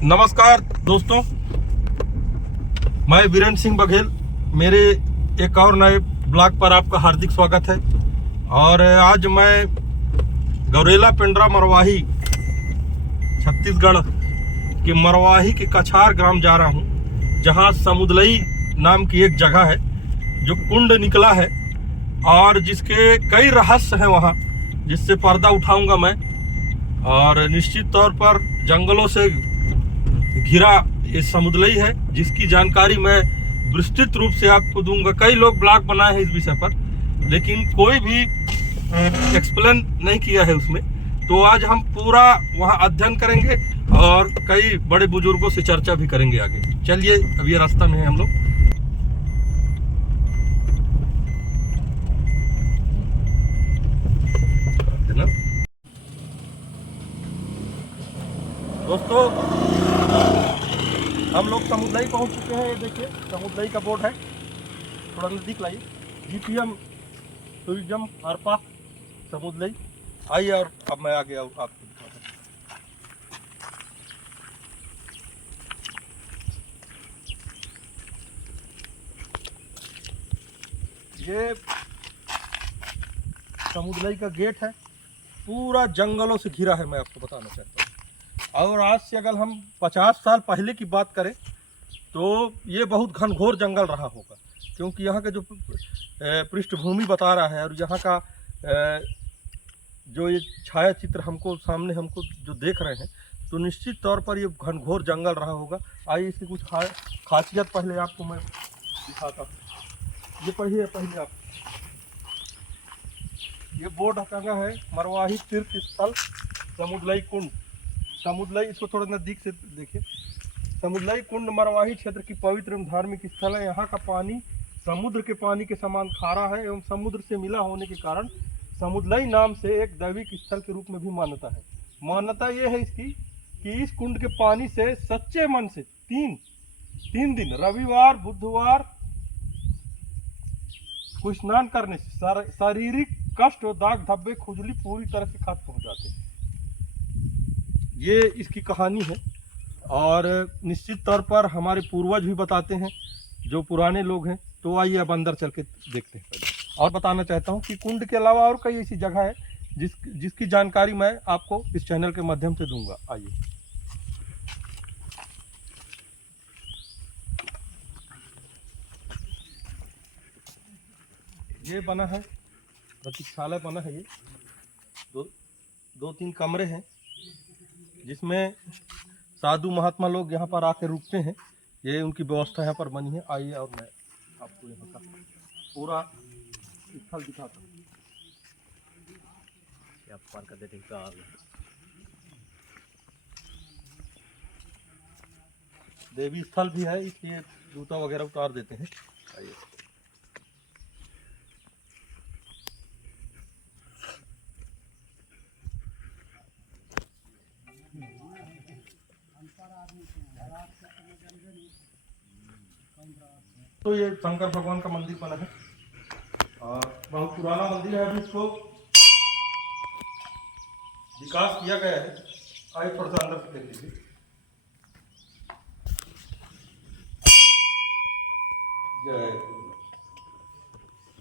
नमस्कार दोस्तों, मैं वीरेंद्र सिंह बघेल। मेरे एक और नए ब्लॉग पर आपका हार्दिक स्वागत है। और आज मैं गौरेला पेंड्रा मरवाही छत्तीसगढ़ के मरवाही के कछार ग्राम जा रहा हूँ, जहाँ समुदलई नाम की एक जगह है जो कुंड निकला है और जिसके कई रहस्य हैं वहाँ, जिससे पर्दा उठाऊंगा मैं। और निश्चित तौर पर जंगलों से घिरा ये समुदलई है, जिसकी जानकारी मैं विस्तृत रूप से आपको दूंगा। कई लोग ब्लॉग बनाए हैं इस विषय पर, लेकिन कोई भी एक्सप्लेन नहीं किया है उसमें। तो आज हम पूरा वहाँ अध्ययन करेंगे और कई बड़े बुजुर्गों से चर्चा भी करेंगे आगे। चलिए, अब ये रास्ता में है हम लोग। दोस्तों, हम लोग समुदलई पहुंच चुके हैं। ये देखिए, समुदलई का बोर्ड है, थोड़ा नजदीक लाइए। जीपीएम टूरिज्म अरपा समुदलई। आइए, और अब मैं आगे आपको दिखाता हूँ। ये समुदलई का गेट है, पूरा जंगलों से घिरा है, मैं आपको बताना चाहता हूँ। और आज से अगर हम 50 साल पहले की बात करें तो ये बहुत घनघोर जंगल रहा होगा, क्योंकि यहाँ का जो पृष्ठभूमि बता रहा है और यहाँ का जो ये छाया चित्र हमको जो देख रहे हैं, तो निश्चित तौर पर ये घनघोर जंगल रहा होगा। आइए, इसकी कुछ खासियत पहले आपको मैं दिखाता हूँ। ये पढ़िए पहले आप। ये बोर्ड टंगा है, मरवाही तीर्थ स्थल समुदलई कुंड। समुदलई, इसको थोड़ा नज़दीक से देखिए। समुदलई कुंड मरवाही क्षेत्र की पवित्र एवं धार्मिक स्थल है। यहाँ का पानी समुद्र के पानी के समान खारा है एवं समुद्र से मिला होने के कारण समुदलई नाम से एक दैविक स्थल के रूप में भी मान्यता है। मान्यता ये है इसकी कि इस कुंड के पानी से सच्चे मन से तीन दिन रविवार बुधवार को स्नान करने से शारीरिक कष्ट और दाग धब्बे खुजली पूरी तरह से खत्म हो जाते हैं। ये इसकी कहानी है। और निश्चित तौर पर हमारे पूर्वज भी बताते हैं, जो पुराने लोग हैं। तो आइए, अब अंदर चल के देखते हैं पहले। और बताना चाहता हूँ कि कुंड के अलावा और कई ऐसी जगह है जिसकी जानकारी मैं आपको इस चैनल के माध्यम से दूंगा। आइए। ये बना है प्रतीक्षालय, बना है ये। दो तीन कमरे हैं जिसमें साधु महात्मा लोग यहाँ पर आके रुकते हैं। ये उनकी व्यवस्था यहाँ पर बनी है। आइए, और मैं आपको यहाँ का पूरा स्थल दिखाता हूँ। देवी स्थल भी है, इसलिए जूता वगैरह उतार देते हैं। आइए। तो ये शंकर भगवान का मंदिर बना है और बहुत पुराना मंदिर है। अभी इसको विकास किया गया है। आइए, थोड़ा सा अंदर से देख लीजिए।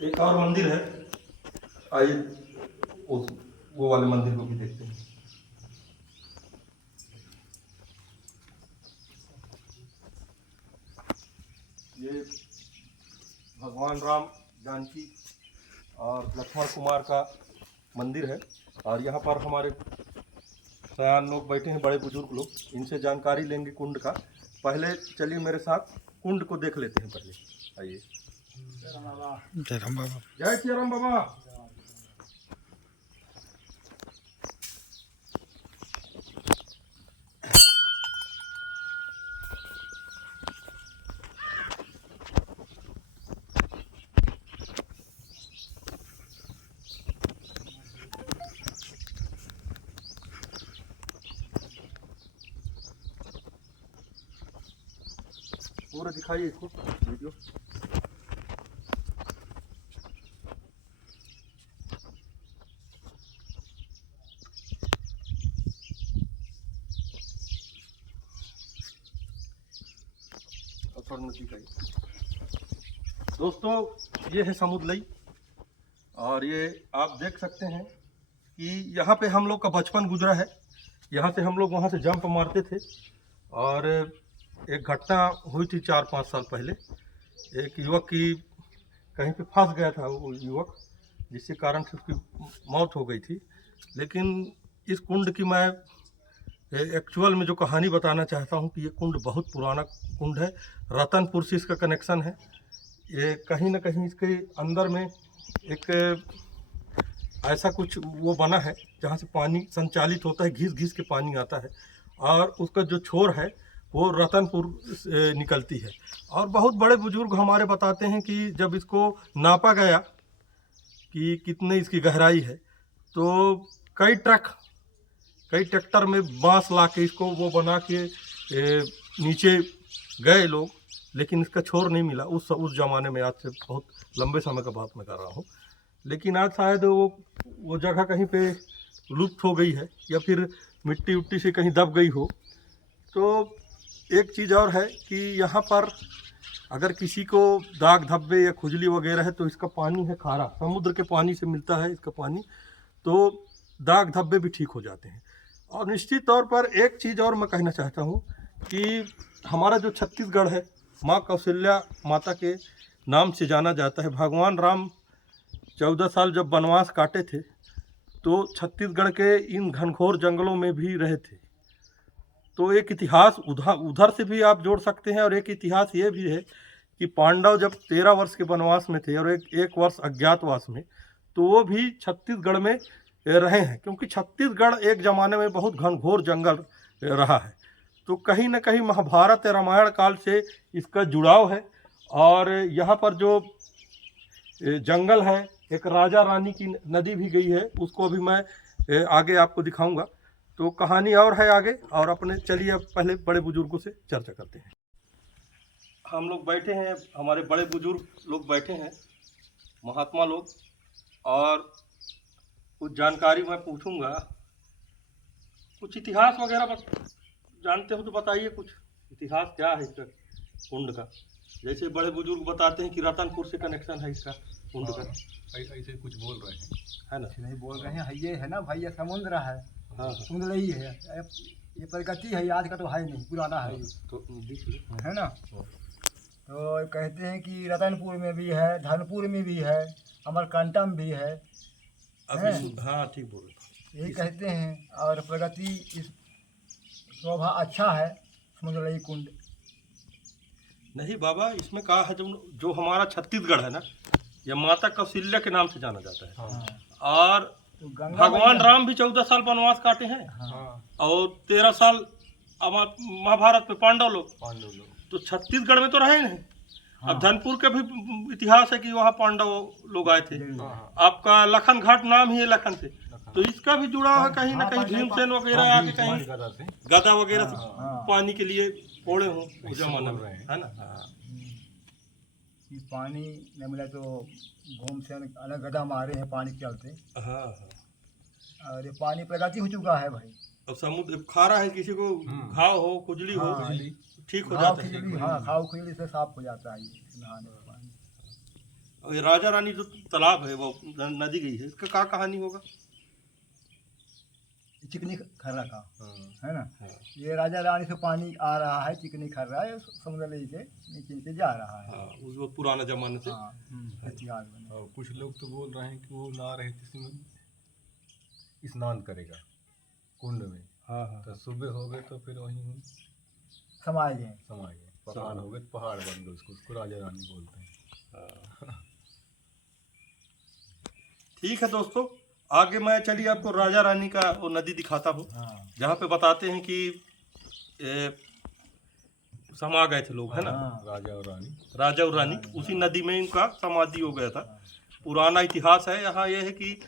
एक और मंदिर है, आइए वो वाले मंदिर को भी देखते हैं। ये भगवान राम, जानकी और लक्ष्मण कुमार का मंदिर है। और यहाँ पर हमारे सयान लोग बैठे हैं, बड़े बुजुर्ग लोग। इनसे जानकारी लेंगे कुंड का। पहले चलिए मेरे साथ कुंड को देख लेते हैं पहले। आइए। जय राम बाबा। जय श्री राम बाबा। पूरा दिखाइए इसको वीडियो। थोड़ा नजदीक आइए। दोस्तों ये है समुद्रलई, और ये आप देख सकते हैं कि यहाँ पे हम लोग का बचपन गुजरा है। यहाँ से हम लोग वहाँ से जंप मारते थे, और एक घटना हुई थी 4-5 साल पहले। एक युवक की कहीं पे फंस गया था वो युवक, जिसके कारण से उसकी मौत हो गई थी। लेकिन इस कुंड की मैं एक्चुअल में जो कहानी बताना चाहता हूँ कि ये कुंड बहुत पुराना कुंड है, रतनपुर से इसका कनेक्शन है। ये कहीं ना कहीं इसके अंदर में एक ऐसा कुछ वो बना है जहाँ से पानी संचालित होता है, घिस घिस के पानी आता है, और उसका जो छोर है वो रतनपुर से निकलती है। और बहुत बड़े बुजुर्ग हमारे बताते हैं कि जब इसको नापा गया कि कितने इसकी गहराई है, तो कई ट्रैक्टर में बांस ला के इसको वो बना के नीचे गए लोग, लेकिन इसका छोर नहीं मिला उस ज़माने में। आज से बहुत लंबे समय का बात मैं कर रहा हूँ। लेकिन आज शायद वो जगह कहीं पे लुप्त हो गई है, या फिर मिट्टी उट्टी से कहीं दब गई हो। तो एक चीज़ और है कि यहाँ पर अगर किसी को दाग धब्बे या खुजली वगैरह है, तो इसका पानी है खारा, समुद्र के पानी से मिलता है इसका पानी, तो दाग धब्बे भी ठीक हो जाते हैं। और निश्चित तौर पर एक चीज़ और मैं कहना चाहता हूँ कि हमारा जो छत्तीसगढ़ है, माँ कौशल्या माता के नाम से जाना जाता है। भगवान राम 14 साल जब वनवास काटे थे, तो छत्तीसगढ़ के इन घनघोर जंगलों में भी रहे थे। तो एक इतिहास उधर से भी आप जोड़ सकते हैं, और एक इतिहास ये भी है कि पांडव जब 13 वर्ष के वनवास में थे और एक वर्ष अज्ञातवास में, तो वो भी छत्तीसगढ़ में रहे हैं, क्योंकि छत्तीसगढ़ एक ज़माने में बहुत घनघोर जंगल रहा है। तो कहीं ना कहीं महाभारत या रामायण काल से इसका जुड़ाव है। और यहाँ पर जो जंगल है, एक राजा रानी की नदी भी गई है, उसको अभी मैं आगे आपको दिखाऊंगा। तो कहानी और है आगे, और अपने चलिए अब पहले बड़े बुजुर्गों से चर्चा करते हैं। हम लोग बैठे हैं, हमारे बड़े बुजुर्ग लोग बैठे हैं, महात्मा लोग, और कुछ जानकारी मैं पूछूंगा। कुछ इतिहास वगैरह जानते हो तो बताइए, कुछ इतिहास क्या है इसका कुंड का। जैसे बड़े बुजुर्ग बताते हैं कि रतनपुर से कनेक्शन है इसका कुंड का, ऐसे कुछ बोल रहे हैं, है ना? नहीं बोल रहे हैं, ये है ना भाई, ये समुद्र है। हाँ, समुद्र ही है, ये प्रगति है, आज का तो है नहीं, पुराना है ये, तो है ना। तो कहते हैं कि रतनपुर में भी है, धनपुर में भी है, अमरकंटम भी है। हाँ ठीक बोल, यही कहते हैं। और प्रगति इस शोभा अच्छा है समुद्रलई कुंड। नहीं बाबा, इसमें कहा है जो हमारा छत्तीसगढ़ है ना, यह माता कौशल्या के नाम से जाना जाता है। हाँ। और तो भगवान राम भी 14 साल वनवास काटे हैं। हाँ। और 13 साल महाभारत में पांडव लोग, तो छत्तीसगढ़ में तो रहे नहीं। हाँ। अब धनपुर का भी इतिहास है कि वहाँ पांडव लोग आए थे। हाँ। आपका लखन घाट नाम ही है लखन से, तो इसका भी जुड़ा है कहीं ना कहीं। भीमसेन वगैरह आके कहीं गदा वगैरह पानी के लिए फोड़े हों उस जमाने में, है ना। कि पानी न मिला तो भीमसेन अलग गदा मारे हैं पानी के चलते। हाँ। और ये पानी प्रगति हो चुका है भाई। अब समुद्र खारा है, किसी को घाव हो, खुजली हो, ठीक हो जाता है। हाँ, घाव खुजली से साफ हो जाता है ये नहाने का पानी। और ये राजा रानी जो तालाब है, वो नदी गई है, इसका क्या कहानी होगा? चिकनी खर्रा का, है ना। हाँ। ये राजा रानी से पानी आ रहा है, चिकनी खर्रा है, समुद्र से नीचे जा रहा है। हाँ, वो पुराना जमाने से। हाँ, इतिहास बने। और कुछ लोग तो बोल रहे हैं कि वो ना रहे जिसमें स्नान करेगा कुंड में। हाँ। तो सुबह हो गए तो फिर वहीं समाए गए। समा गए, पहाड़ हो गए, पहाड़ बन गए, उसको राजा रानी बोलते हैं। ठीक है दोस्तों, आगे मैं चलिए आपको राजा रानी का वो नदी दिखाता हूँ, जहाँ पे बताते हैं कि समा गए थे लोग, है ना। राजा और रानी उसी नदी में इनका समाधि हो गया था। पुराना इतिहास है यहाँ। ये है कि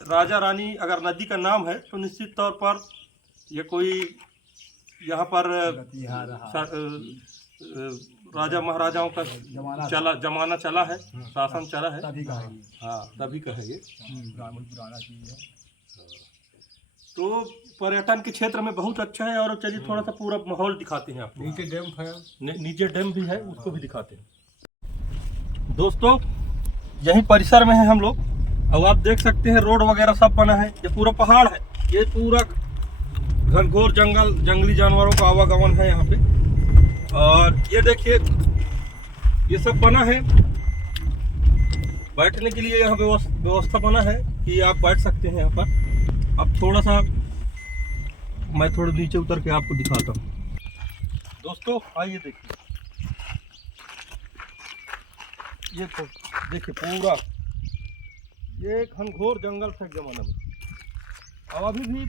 राजा रानी अगर नदी का नाम है, तो निश्चित तौर पर ये कोई यहाँ पर राजा महाराजाओं का जमाना चला है, शासन चला है। तभी का है। हाँ, तभी का है ये। पुराना चीज है। तो पर्यटन के क्षेत्र में बहुत अच्छा है। और चलिए थोड़ा सा पूरा माहौल दिखाते हैं आपको। नीचे डैम है, नीचे डैम भी है, उसको भी दिखाते हैं। दोस्तों यही परिसर में है हम लोग। अब आप देख सकते हैं रोड वगैरह सब बना है। ये पूरा पहाड़ है, ये पूरा घनघोर जंगल, जंगली जानवरों का आवागमन है यहाँ पे। और ये देखिए ये सब बना है बैठने के लिए, यहाँ व्यवस्था बना है कि आप बैठ सकते हैं यहाँ पर। अब थोड़ा सा मैं थोड़ा नीचे उतर के आपको दिखाता हूँ। दोस्तों आइए देखिए, ये तो देखिए पूरा ये घनघोर जंगल था एक जमाने में। अब अभी भी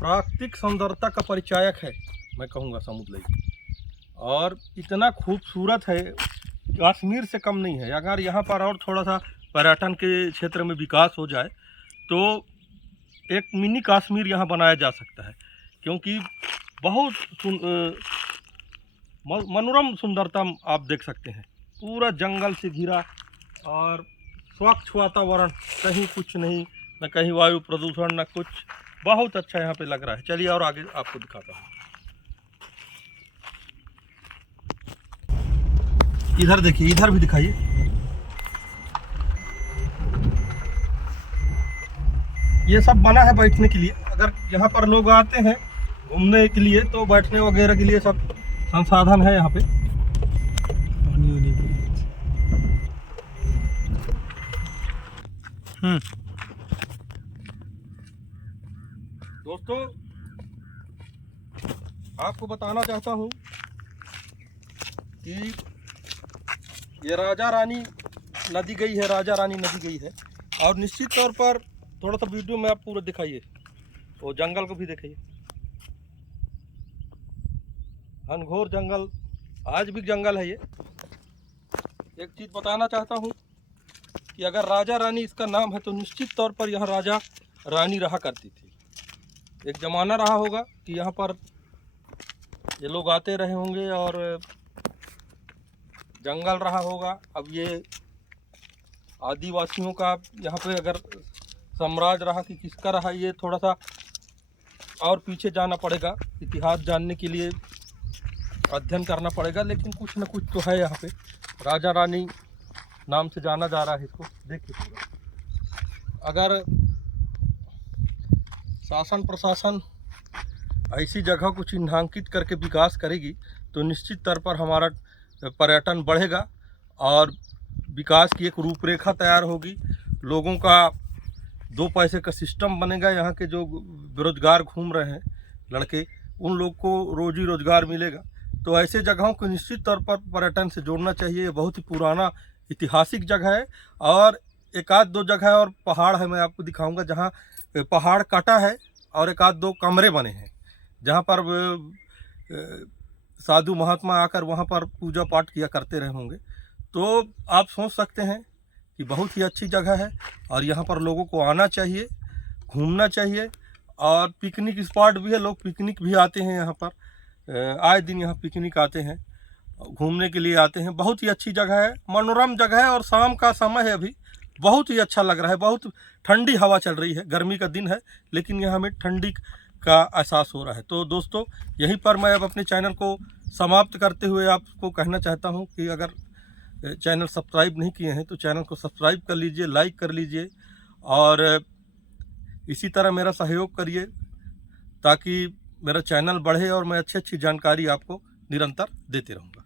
प्राकृतिक सुंदरता का परिचायक है, मैं कहूँगा समुद्र लेक। और इतना खूबसूरत है, कश्मीर से कम नहीं है। अगर यहाँ पर और थोड़ा सा पर्यटन के क्षेत्र में विकास हो जाए तो एक मिनी कश्मीर यहाँ बनाया जा सकता है, क्योंकि बहुत मनोरम सुंदरता आप देख सकते हैं। पूरा जंगल से घिरा और स्वच्छ वातावरण, कहीं कुछ नहीं, न कहीं वायु प्रदूषण न कुछ। बहुत अच्छा यहाँ पे लग रहा है। चलिए और आगे आपको दिखाता हूँ। इधर देखिए, इधर भी दिखाइए। ये सब बना है बैठने के लिए। अगर यहाँ पर लोग आते हैं घूमने के लिए तो बैठने वगैरह के लिए सब संसाधन है यहाँ पे। दोस्तों आपको बताना चाहता हूँ कि ये राजा रानी नदी गई है, राजा रानी नदी गई है। और निश्चित तौर पर थोड़ा सा वीडियो में आप पूरा दिखाइए, वो जंगल को भी दिखाइए। घनघोर जंगल, आज भी जंगल है ये। एक चीज़ बताना चाहता हूँ कि अगर राजा रानी इसका नाम है तो निश्चित तौर पर यहाँ राजा रानी रहा करती थी। एक ज़माना रहा होगा कि यहाँ पर ये लोग आते रहे होंगे और जंगल रहा होगा। अब ये आदिवासियों का यहाँ पे अगर साम्राज्य रहा कि किसका रहा, ये थोड़ा सा और पीछे जाना पड़ेगा, इतिहास जानने के लिए अध्ययन करना पड़ेगा। लेकिन कुछ न कुछ तो है यहाँ पे। राजा रानी नाम से जाना जा रहा है इसको। देखिए पूरा, अगर शासन प्रशासन ऐसी जगह को चिन्हांकित करके विकास करेगी तो निश्चित तौर पर हमारा पर्यटन बढ़ेगा और विकास की एक रूपरेखा तैयार होगी। लोगों का दो पैसे का सिस्टम बनेगा। यहाँ के जो बेरोजगार घूम रहे हैं लड़के, उन लोग को रोजी रोजगार मिलेगा। तो ऐसे जगहों को निश्चित तौर पर पर्यटन से जोड़ना चाहिए। ये बहुत ही पुराना ऐतिहासिक जगह है। और एक आध दो जगह और पहाड़ है, मैं आपको दिखाऊंगा, जहाँ पहाड़ काटा है और एक आध दो कमरे बने हैं, जहाँ पर साधु महात्मा आकर वहाँ पर पूजा पाठ किया करते रहे होंगे। तो आप सोच सकते हैं कि बहुत ही अच्छी जगह है और यहाँ पर लोगों को आना चाहिए, घूमना चाहिए। और पिकनिक स्पॉट भी है, लोग पिकनिक भी आते हैं यहाँ पर। आए दिन यहाँ पिकनिक आते हैं, घूमने के लिए आते हैं। बहुत ही अच्छी जगह है, मनोरम जगह है। और शाम का समय है, अभी बहुत ही अच्छा लग रहा है। बहुत ठंडी हवा चल रही है, गर्मी का दिन है लेकिन यहाँ हमें ठंडी का एहसास हो रहा है। तो दोस्तों यहीं पर मैं अब अपने चैनल को समाप्त करते हुए आपको कहना चाहता हूँ कि अगर चैनल सब्सक्राइब नहीं किए हैं तो चैनल को सब्सक्राइब कर लीजिए, लाइक कर लीजिए और इसी तरह मेरा सहयोग करिए ताकि मेरा चैनल बढ़े और मैं अच्छी जानकारी आपको निरंतर देते रहूँगा।